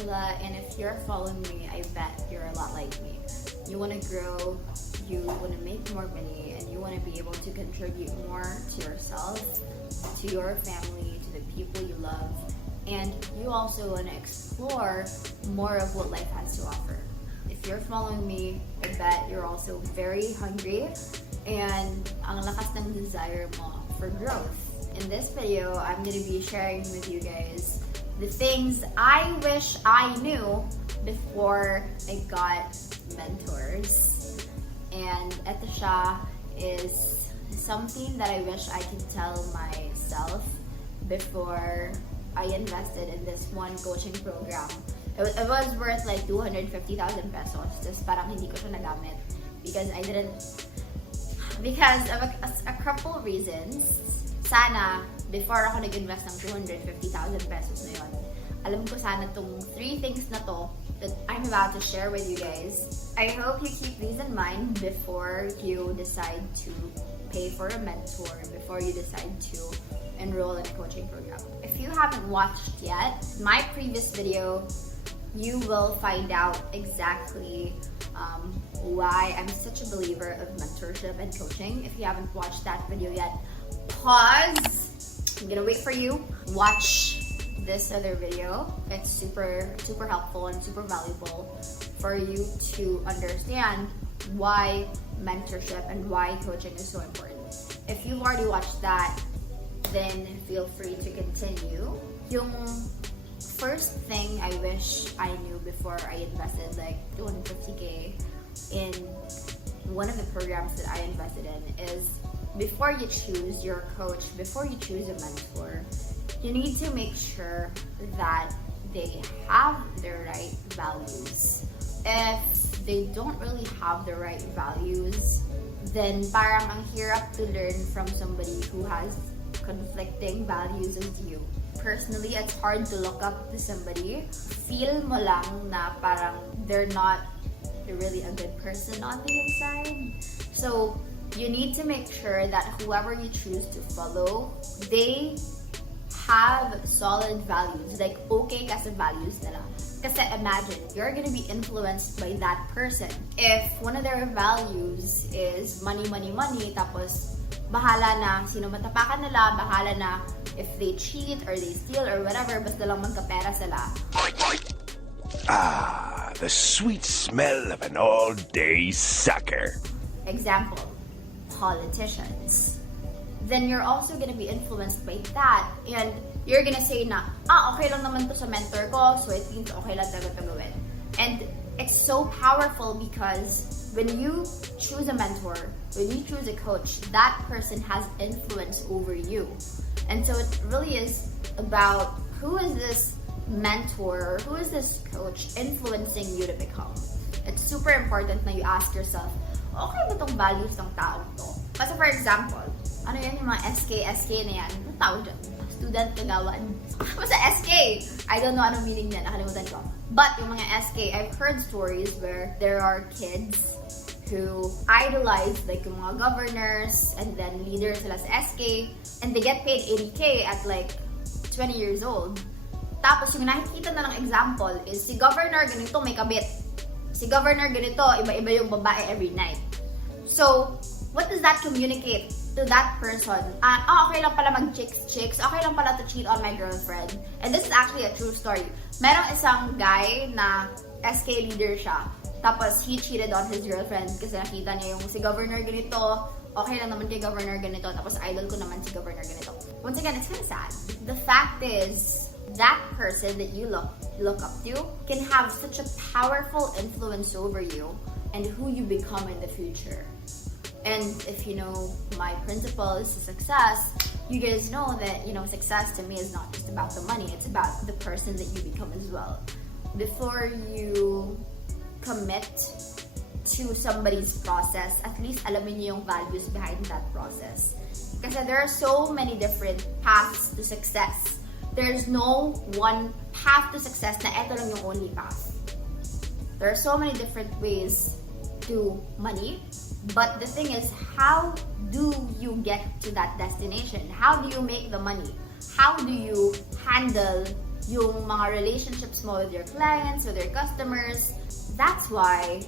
Angela, and if you're following me, I bet you're a lot like me. You want to grow, you want to make more money, and you want to be able to contribute more to yourself, to your family, to the people you love, and you also want to explore more of what life has to offer. If you're following me, I bet you're also very hungry and ang lakas ng desire mo for growth. In this video, I'm going to be sharing with you guys the things I wish I knew before I got mentors. And ito siya is something that I wish I could tell myself before I invested in this one coaching program. It was worth like 250,000 pesos. Just parang hindi ko siya nagamit because of a couple reasons. Sana, before ako nag-invest ng 250,000 pesos na yun, alam ko sana itong 3 things na to that I'm about to share with you guys. I hope you keep these in mind before you decide to pay for a mentor, before you decide to enroll in a coaching program. If you haven't watched yet, my previous video, you will find out exactly why I'm such a believer of mentorship and coaching. If you haven't watched that video yet, pause. I'm gonna wait for you. Watch this other video. It's super helpful and super valuable for you to understand why mentorship and why coaching is so important. If you've already watched that, then feel free to continue. Yung first thing I wish I knew before I invested like 250k in one of the programs that I invested in is before you choose your coach, before you choose a mentor, you need to make sure that they have the right values. If they don't really have the right values, then parang ang hirap to learn from somebody who has conflicting values as you. Personally, it's hard to look up to somebody. Feel mo lang na parang they're not really a good person on the inside. So, you need to make sure that whoever you choose to follow, they have solid values. Like, okay ka sa values nila. Kasi imagine, you're gonna be influenced by that person. If one of their values is money, money, money, tapos bahala na sino matapakan nila, bahala na if they cheat or they steal or whatever, basta lang magkapera sila. Ah, the sweet smell of an all-day sucker. Example, politicians. Then you're also gonna be influenced by that, and you're gonna say na, okay lang naman to sa mentor ko, so it means okay lang talaga to gawin. And it's so powerful because when you choose a mentor, when you choose a coach, that person has influence over you. And so it really is about who is this mentor, who is this coach influencing you to become. It's super important na you ask yourself, okay ba tong values ng taong to? Kasi for example, ano yan yung mga SK na yan? Ano tawag dyan? Student kagawan. Basta SK! I don't know anong meaning niya, nakalimutan ko. But yung mga SK, I've heard stories where there are kids who idolize like yung mga governors and then leaders sila sa SK and they get paid 80k at like 20 years old. Tapos yung nakikita na ng example is si governor ganito may kabit. Si governor ganito, iba-iba yung babae every night. So, what does that communicate to that person? Okay lang pala mag-chicks, okay lang pala to cheat on my girlfriend. And this is actually a true story. Merong isang guy na SK leader siya. Tapos, he cheated on his girlfriend kasi nakita niya yung si governor ganito, okay lang naman kay governor ganito, tapos idol ko naman si governor ganito. Once again, it's kind of sad. The fact is, that person that you look up to can have such a powerful influence over you and who you become in the future. And if you know my principles to success, you guys know that, success to me is not just about the money, it's about the person that you become as well. Before you commit to somebody's process, at least alamin niyo yung values behind that process. Kasi there are so many different paths to success. There's no one path to success na eto lang yung only path. There are so many different ways to money, but the thing is, how do you get to that destination? How do you make the money? How do you handle yung mga relationships mo with your clients, with your customers. That's why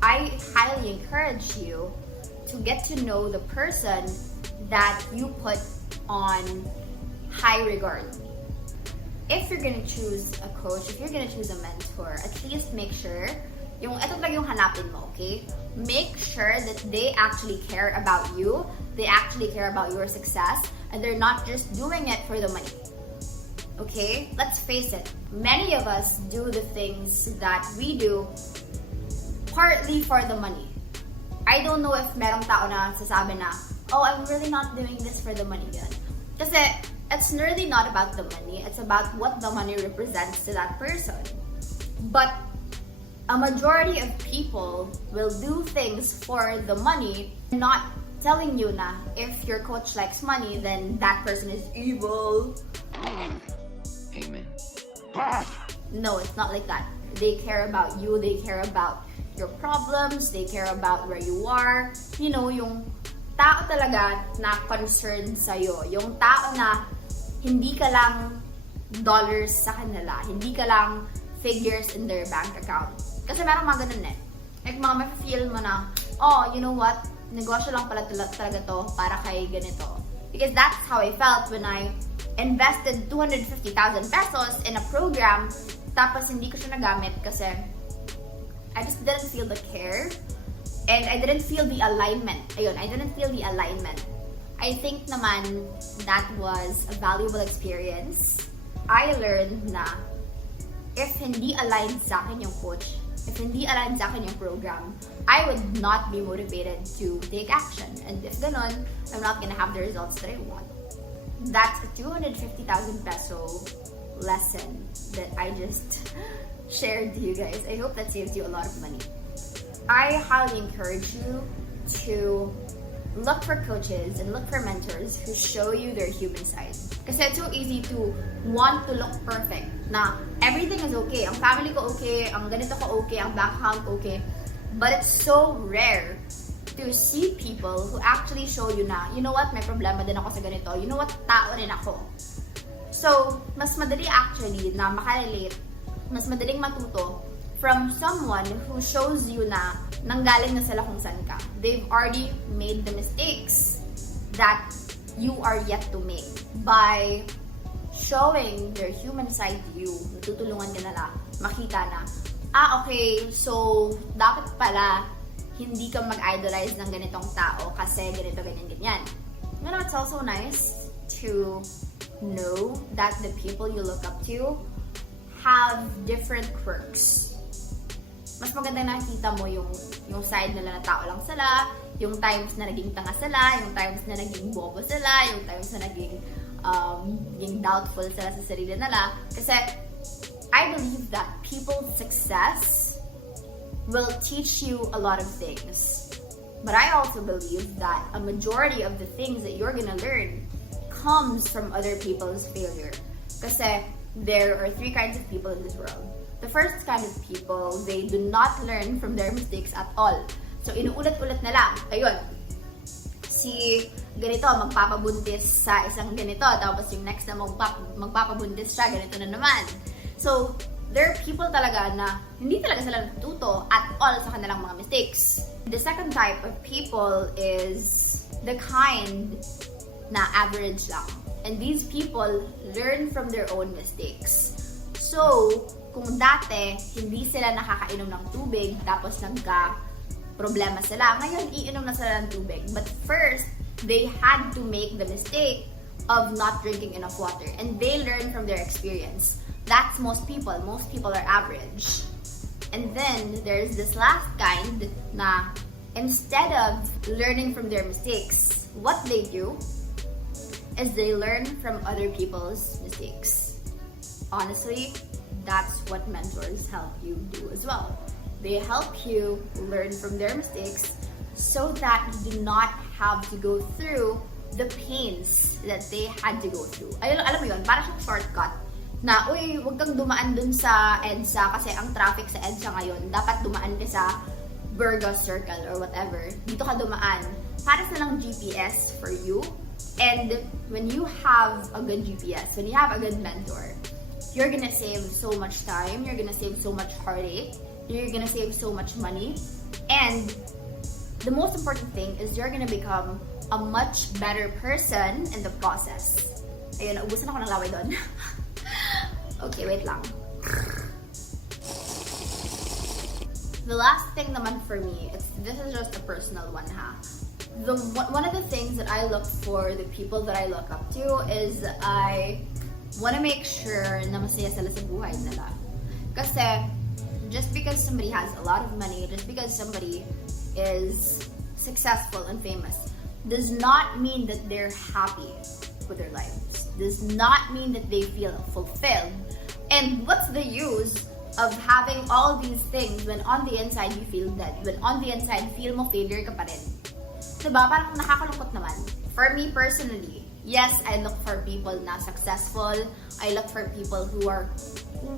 I highly encourage you to get to know the person that you put on high regard. If you're gonna choose a coach, if you're gonna choose a mentor, at least make sure, ito talaga yung hanapin mo, okay? Make sure that they actually care about you, they actually care about your success, and they're not just doing it for the money. Okay? Let's face it, many of us do the things that we do partly for the money. I don't know if merong tao na sasabi na, oh, I'm really not doing this for the money. Kasi it's really not about the money, it's about what the money represents to that person. But a majority of people will do things for the money, not telling you na if your coach likes money, then that person is evil. Amen. No, it's not like that. They care about you, they care about your problems, they care about where you are. You know, yung tao talaga na concerned sa'yo. Yung tao na hindi ka lang dollars sa kanila, hindi ka lang figures in their bank account. Kasi merong mga ganun eh. Like mga ma-feel mo na, oh, you know what? Negosyo lang pala talaga to para kay ganito. Because that's how I felt when I invested 250,000 pesos in a program, tapos hindi ko siya nagamit kasi I just didn't feel the care and I didn't feel the alignment. Ayun, I didn't feel the alignment. I think naman that was a valuable experience. I learned na if hindi aligned sa akin yung coach, if hindi aligned sa akin yung program, I would not be motivated to take action. And if ganon, I'm not gonna have the results that I want. That's a 250,000 peso lesson that I just shared to you guys. I hope that saves you a lot of money. I highly encourage you to look for coaches and look for mentors who show you their human side. Kasi it's so easy to want to look perfect. Na everything is okay. Ang family ko okay, ang ganito ko okay, ang bank account ko okay. But it's so rare to see people who actually show you na, you know what, may problema din ako sa ganito. You know what, tao rin ako. So, mas madali actually na makarelate, mas madaling matuto from someone who shows you na nanggaling na sila kung saan ka. They've already made the mistakes that you are yet to make. By showing their human side to you, natutulungan ka nila makita na, okay, so dapat pala hindi ka mag-idolize ng ganitong tao kasi ganito, ganyan, ganyan. You know, it's also nice to know that the people you look up to have different quirks. Mas maganda nakikita mo yung side nila na tao lang sila, yung times na naging tanga sila, yung times na naging bobo sila, yung times na naging doubtful sila sa sarili nila. Kasi I believe that people's success will teach you a lot of things. But I also believe that a majority of the things that you're gonna learn comes from other people's failure. Kasi there are three kinds of people in this world. The first kind of people, they do not learn from their mistakes at all. So, inuulit-ulit na lang. Ayun, si ganito, magpapabuntis sa isang ganito, tapos yung next na magpapabuntis siya, ganito na naman. So, there are people talaga na hindi talaga sila natututo at all sa kanilang mga mistakes. The second type of people is the kind na average lang. And these people learn from their own mistakes. So, kung dati hindi sila nakakainom ng tubig tapos nagka-problema sila, ngayon iinom na sila ng tubig. But first, they had to make the mistake of not drinking enough water. And they learn from their experience. That's most people. Most people are average. And then, there's this last kind na instead of learning from their mistakes, what they do is they learn from other people's mistakes. Honestly, that's what mentors help you do as well. They help you learn from their mistakes so that you do not have to go through the pains that they had to go through. Alam mo yun, para siyang shortcut na, uy, huwag kang dumaan dun sa EDSA kasi ang traffic sa EDSA ngayon, dapat dumaan ka sa Burgos Circle or whatever. Dito ka dumaan. Para sa lang GPS for you. And when you have a good GPS, when you have a good mentor, you're gonna save so much time, you're gonna save so much heartache, you're gonna save so much money, and the most important thing is you're gonna become a much better person in the process. Ayun, ubusan ako ng laway doon. Okay, wait lang. The last thing naman for me, this is just a personal one ha. One of the things that I look for the people that I look up to is I want to make sure na masaya sila sa buhay nila. Kasi just because somebody has a lot of money, just because somebody is successful and famous, does not mean that they're happy with their lives. Does not mean that they feel fulfilled. And what's the use of having all these things when on the inside you feel dead? When on the inside, feel mo failure ka pa rin. Diba? Parang nakakalungkot naman. For me personally, yes, I look for people na successful. I look for people who are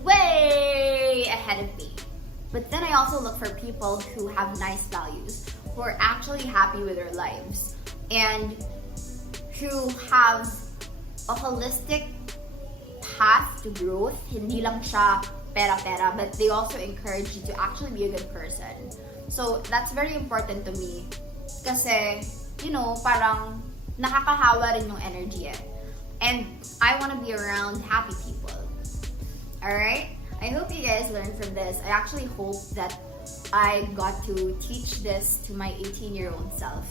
way ahead of me. But then I also look for people who have nice values, who are actually happy with their lives, and who have a holistic path to growth. Hindi lang siya pera-pera, but they also encourage you to actually be a good person. So that's very important to me. Kasi, you know, parang nakakahawa rin yung energy eh. And I want to be around happy people. Alright? I hope you guys learned from this. I actually hope that I got to teach this to my 18-year-old self.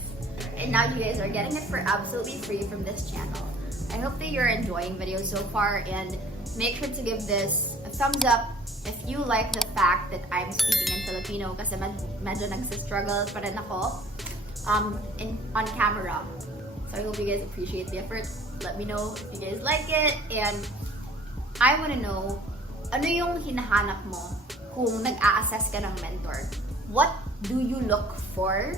And now you guys are getting it for absolutely free from this channel. I hope that you're enjoying videos so far, and make sure to give this a thumbs up if you like the fact that I'm speaking in Filipino kasi medyo nagsistruggle pa rin ako on camera. So I hope you guys appreciate the effort. Let me know if you guys like it, and I want to know ano yung hinahanap mo kung nag-a-assess ka ng mentor. What do you look for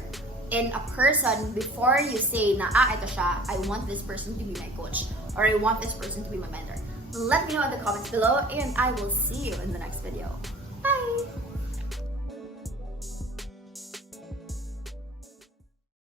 in a person before you say na, ito siya, I want this person to be my coach, or I want this person to be my mentor? Let me know in the comments below, and I will see you in the next video. Bye!